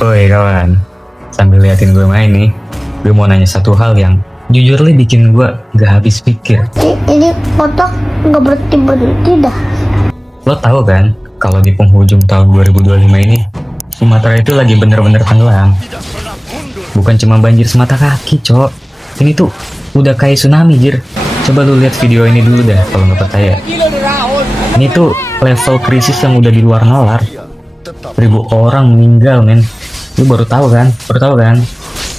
Woi kawan, sambil liatin gue main nih, gue mau nanya satu hal yang jujur li bikin gue gak habis pikir. Ini kotak nggak berhenti dah. Lo tahu kan, kalau di penghujung tahun 2025 ini, Sumatera itu lagi bener-bener tenggelam. Bukan cuma banjir semata kaki, cok. Ini tuh udah kayak tsunami, jir. Coba lu lihat video ini dulu dah, kalau nggak percaya. Ini tuh level krisis yang udah di luar nalar. 1.000 orang meninggal, men. Lu baru tahu kan? Baru tahu kan?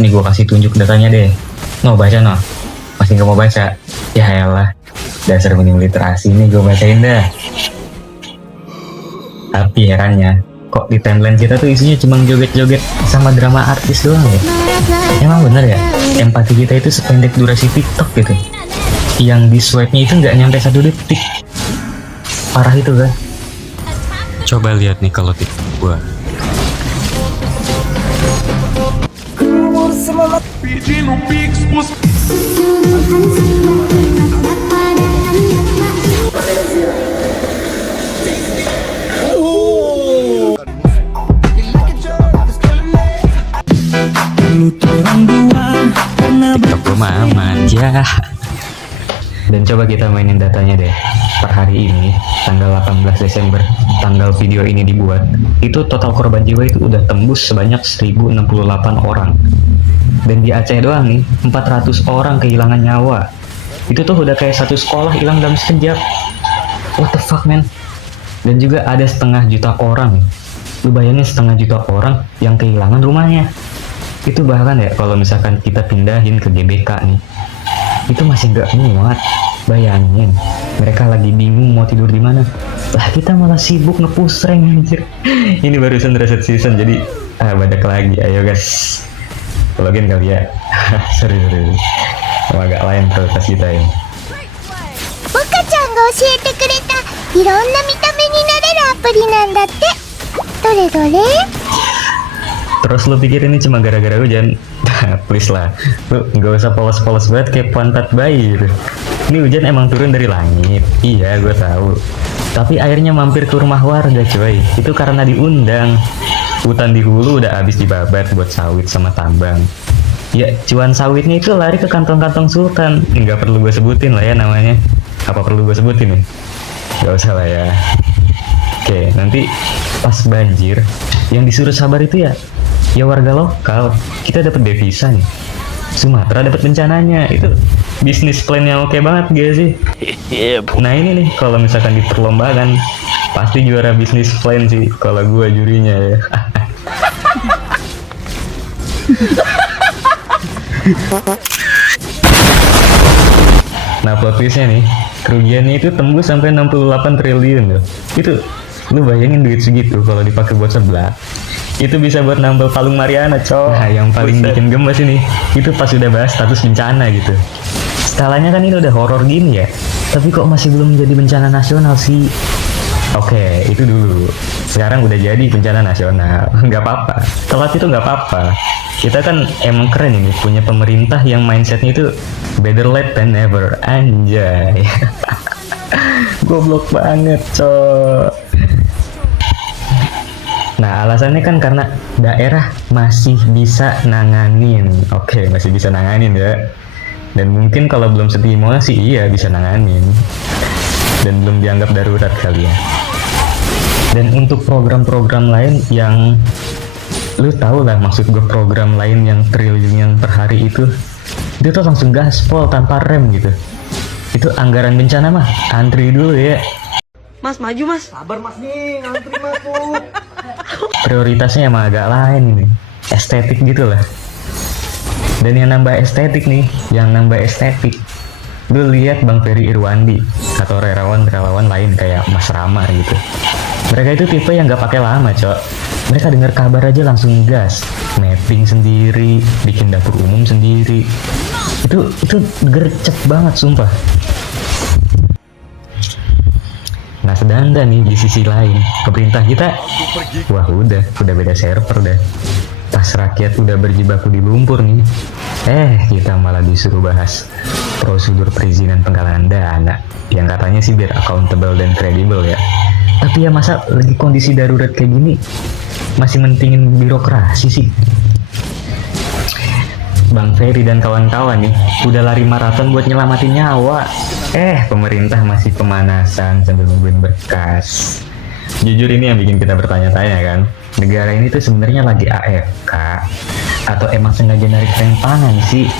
Ini gue kasih tunjuk datanya deh. No, baca no. Masih nggak mau baca? Ya elah. Dasar minim literasi ini gue bacain dah. Tapi herannya, kok di timeline kita tuh isinya cuma joget-joget sama drama artis doang ya? Emang bener ya? Empati kita itu sependek durasi TikTok gitu. Yang di swipe-nya itu nggak nyampe 1 detik. Parah itu kan? Coba lihat nih kalau TikTok gua. Pedindo Pix pros... TikTok gua mah aman ya. Dan coba kita mainin datanya deh. Per hari ini, tanggal 18 Desember, tanggal video ini dibuat, itu total korban jiwa itu udah tembus sebanyak 1068 orang. Dan di Aceh doang nih, 400 orang kehilangan nyawa. Itu tuh udah kayak satu sekolah hilang dalam sekejap. What the fuck, man? Dan juga ada 500 juta orang. Lu bayangin 500 juta orang yang kehilangan rumahnya. Itu bahkan ya, kalau misalkan kita pindahin ke GBK nih, itu masih nggak muat. Bayangin, mereka lagi bingung mau tidur di mana. Lah kita malah sibuk nge-push rank anjir. Ini barusan reset season jadi badak lagi. Ayo guys, login kali ya. Serius. Agak lain prioritas kita ya. ボカちゃんが教えてくれたいろんな見た目になれるアプリなんだって。どれどれ？ Terus lu pikir ini cuma gara-gara hujan? Please lah, lu nggak usah polos-polos banget kayak pantat bayi gitu. Ini hujan emang turun dari langit, iya gue tahu. Tapi airnya mampir ke rumah warga coy, itu karena diundang. Hutan di hulu udah habis dibabat buat sawit sama tambang. Ya cuan sawitnya itu lari ke kantong-kantong sultan. Nggak perlu gue sebutin lah ya namanya. Apa perlu gue sebutin nih? Gak usah lah ya. Oke, nanti pas banjir, yang disuruh sabar itu ya warga lokal. Kita dapat devisa nih. Sumatera dapat bencananya. Itu bisnis plan yang oke banget gak sih? Nah ini nih, kalau misalkan diperlombakan, pasti juara bisnis plan sih kalau gua jurinya ya. Nah plot twistnya nih, kerugiannya itu tembus sampai 68 triliun loh. Itu lu bayangin duit segitu kalau dipakai buat sebelah, itu bisa buat nambal palung Mariana, coy. Nah, yang paling bikin gemes ini, itu pas udah bahas status bencana gitu. Skalanya kan ini udah horor gini ya, tapi kok masih belum menjadi bencana nasional sih? Oke, itu dulu. Sekarang udah jadi bencana nasional, nggak apa-apa. Telat itu nggak apa-apa. Kita kan emang keren ini, punya pemerintah yang mindsetnya itu better late than never. Anjay. Goblok banget, coy. Nah alasannya kan karena daerah masih bisa nanganin. Oke, masih bisa nanganin ya. Dan mungkin kalau belum stimulasi iya bisa nanganin. Dan belum dianggap darurat kali ya. Dan untuk program-program lain yang lu tau lah maksud gue, program lain yang triliunan per hari itu tuh langsung gaspol tanpa rem gitu. Itu anggaran bencana mah antri dulu ya. Mas maju mas. Sabar mas nih, ngantri mas tuh. Prioritasnya emang agak lain ini, estetik gitu lah. Dan yang nambah estetik nih, lu lihat Bang Ferry Irwandi atau relawan lain kayak Mas Rama gitu. Mereka itu tipe yang nggak pakai lama, cok. Mereka dengar kabar aja langsung gas, mapping sendiri, bikin dapur umum sendiri. Itu gercep banget sumpah. Nah sedangkan nih di sisi lain, pemerintah kita wah udah beda server dah. Pas rakyat udah berjibaku di lumpur nih, kita malah disuruh bahas prosedur perizinan penggalangan dana yang katanya sih biar accountable dan kredibel ya. Tapi ya masa lagi kondisi darurat kayak gini masih mentingin birokrasi sih. Bang Ferry dan kawan-kawan nih udah lari maraton buat nyelamatin nyawa. Pemerintah masih pemanasan sambil nungguin berkas. Jujur ini yang bikin kita bertanya-tanya kan. Negara ini tuh sebenarnya lagi AFK atau emang sengaja narik rem tangan sih?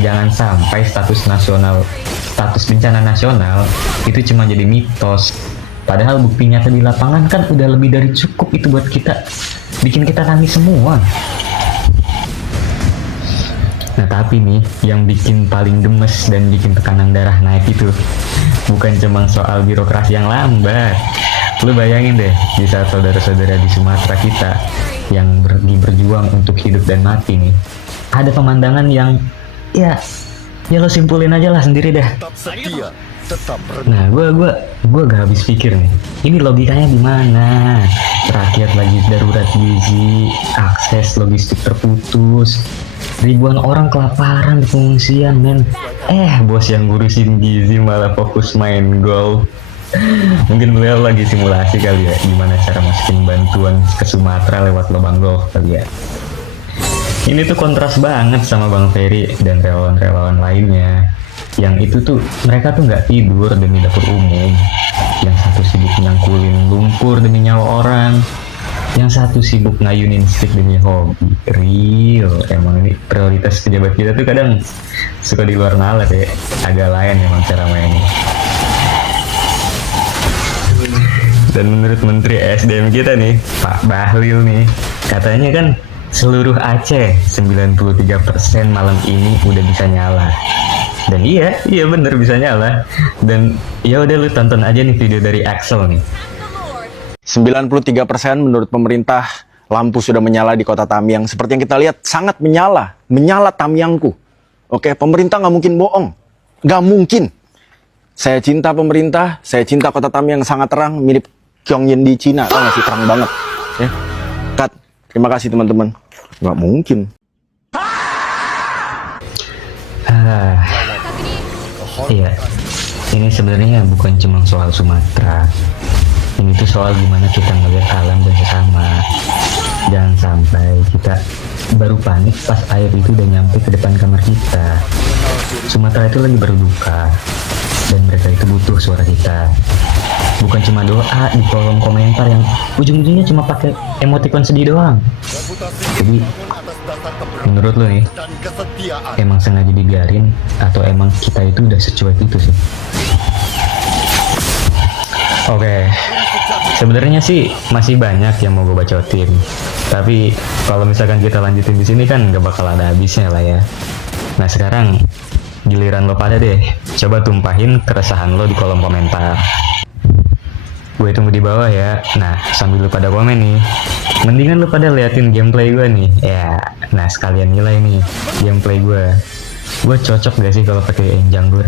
Jangan sampai status bencana nasional itu cuma jadi mitos. Padahal bukti nyata di lapangan kan udah lebih dari cukup itu buat kita bikin kita nangis semua. Nah tapi nih, yang bikin paling gemes dan bikin tekanan darah naik itu bukan cuma soal birokrasi yang lambat. Lu bayangin deh, di saat saudara-saudara di Sumatera kita yang berjuang untuk hidup dan mati nih, ada pemandangan yang ya lo simpulin aja lah sendiri dah. Nah, gue gak habis pikir nih. Ini logikanya di mana? Rakyat lagi darurat gizi, akses logistik terputus, ribuan orang kelaparan di pengungsian, men. Bos yang ngurusin gizi malah fokus main golf. Mungkin beliau lagi simulasi kali ya, gimana cara masukin bantuan ke Sumatera lewat lubang golf kali ya. Ini tuh kontras banget sama Bang Ferry dan relawan-relawan lainnya. Yang itu tuh mereka tuh nggak tidur demi dapur umum. Yang satu sibuk nyangkulin lumpur demi nyawa orang. Yang satu sibuk ngayunin stick demi hobi. Real, emang ini prioritas pejabat kita tuh kadang suka di luar nalar ya. Agak lain emang cara mainnya. Dan menurut Menteri SDM kita nih, Pak Bahlil nih, katanya kan seluruh Aceh 93% malam ini udah bisa nyala. Dan iya bener bisa nyala. Dan ya udah lu tonton aja nih video dari Axel nih. 93% menurut pemerintah lampu sudah menyala di kota Tamiang. Seperti yang kita lihat sangat menyala Tamiangku. Oke, pemerintah nggak mungkin bohong, nggak mungkin. Saya cinta pemerintah, saya cinta kota Tamiang sangat terang, mirip Pyongyang di Cina, tau nggak sih, terang banget. Ya, cut. Terima kasih teman-teman. Nggak mungkin. Iya, ini sebenarnya bukan cuma soal Sumatera. Ini tuh soal gimana kita ngeliat alam dan sesama. Jangan sampai kita baru panik pas air itu udah nyampe ke depan kamar kita. Sumatera itu lagi berduka, dan mereka itu butuh suara kita. Bukan cuma doa di kolom komentar yang ujung-ujungnya cuma pakai emoticon sedih doang. Jadi menurut lo nih, emang sengaja dibiarin atau emang kita itu udah secuek itu sih? Oke, sebenarnya sih masih banyak yang mau gue bacotin. Tapi kalau misalkan kita lanjutin di sini kan gak bakal ada habisnya lah ya. Nah sekarang giliran lo pada deh, coba tumpahin keresahan lo di kolom komentar. Gue tunggu di bawah ya. Nah sambil lo pada komen nih, mendingan lo pada liatin gameplay gue nih ya. Nah sekalian nilai nih gameplay gue cocok gak sih kalau pakai Janggur?